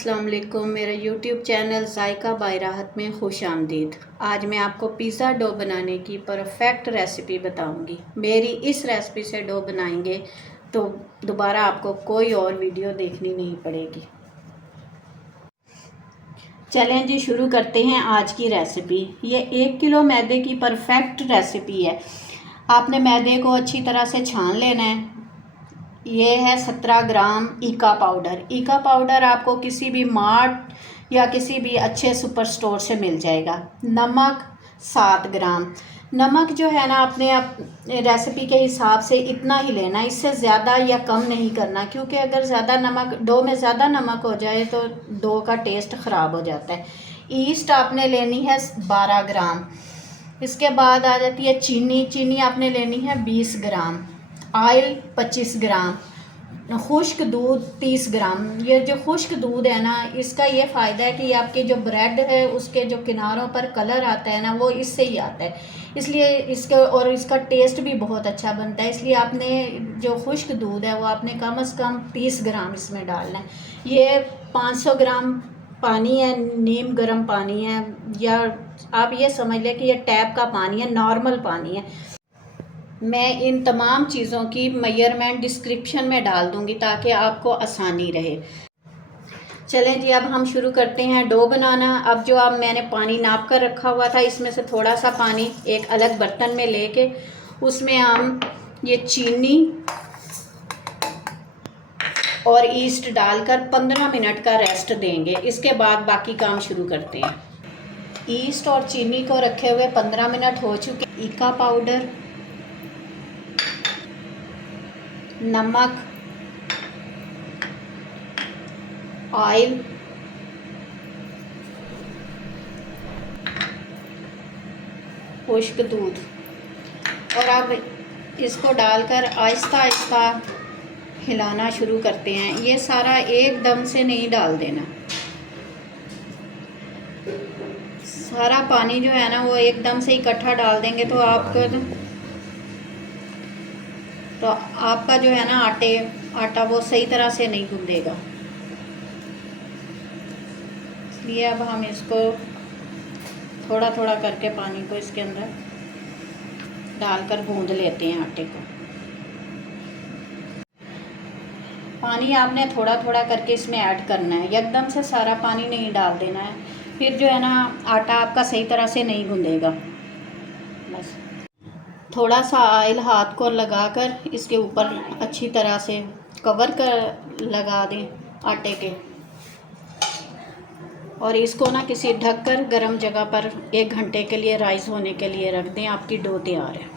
अस्सलाम वालेकुम। मेरे यूट्यूब चैनल जायका बाय राहत में खुश आमदीद। आज मैं आपको पिज़्ज़ा डो बनाने की परफेक्ट रेसिपी बताऊंगी। मेरी इस रेसिपी से डो बनाएंगे तो दोबारा आपको कोई और वीडियो देखनी नहीं पड़ेगी। चलें जी, शुरू करते हैं आज की रेसिपी। ये 1 किलो मैदे की परफेक्ट रेसिपी है। आपने मैदे को अच्छी तरह से छान लेना है। ये है 17 ग्राम ईका पाउडर। ईका पाउडर आपको किसी भी मार्ट या किसी भी अच्छे सुपर स्टोर से मिल जाएगा। नमक 7 ग्राम। नमक जो है ना, अपने रेसिपी के हिसाब से इतना ही लेना, इससे ज़्यादा या कम नहीं करना, क्योंकि अगर ज़्यादा नमक, डो में ज़्यादा नमक हो जाए तो डो का टेस्ट ख़राब हो जाता है। ईस्ट आपने लेनी है 12 ग्राम। इसके बाद आ जाती है चीनी। चीनी आपने लेनी है 20 ग्राम। ऑयल 25 ग्राम। खुश्क दूध 30 ग्राम। ये जो खुश्क दूध है ना, इसका ये फ़ायदा है कि आपके जो ब्रेड है उसके जो किनारों पर कलर आता है ना, वो इससे ही आता है, इसलिए इसका टेस्ट भी बहुत अच्छा बनता है। इसलिए आपने जो खुश्क दूध है वो आपने कम से कम 30 ग्राम इसमें डालना है। ये 500 ग्राम पानी है, नीम गर्म पानी है, या आप ये समझ लें कि ये टैप का पानी है, नॉर्मल पानी है। मैं इन तमाम चीज़ों की मेजरमेंट डिस्क्रिप्शन में डाल दूंगी ताकि आपको आसानी रहे। चलें जी, अब हम शुरू करते हैं डो बनाना। अब जो अब मैंने पानी नाप कर रखा हुआ था, इसमें से थोड़ा सा पानी एक अलग बर्तन में लेके उसमें हम ये चीनी और ईस्ट डालकर 15 मिनट का रेस्ट देंगे। इसके बाद बाकी काम शुरू करते हैं। ईस्ट और चीनी को रखे हुए 15 मिनट हो चुके। ईका पाउडर, नमक, ऑयल, खुश्क दूध, और अब इसको डालकर आहिस्ता आहिस्ता हिलाना शुरू करते हैं। ये सारा एकदम से नहीं डाल देना। सारा पानी जो है ना वो एकदम से इकट्ठा डाल देंगे तो आपका जो है ना आटा वो सही तरह से नहीं गूंदेगा। इसलिए अब हम इसको थोड़ा थोड़ा करके पानी को इसके अंदर डालकर गूंद लेते हैं आटे को। पानी आपने थोड़ा थोड़ा करके इसमें ऐड करना है, एकदम से सारा पानी नहीं डाल देना है, फिर जो है ना आटा आपका सही तरह से नहीं गूंदेगा। बस थोड़ा सा ऑयल हाथ को लगाकर इसके ऊपर अच्छी तरह से कवर कर लगा दें आटे के, और इसको ना किसी ढककर गर्म जगह पर 1 घंटे के लिए राइस होने के लिए रख दें। आपकी डो तैयार है।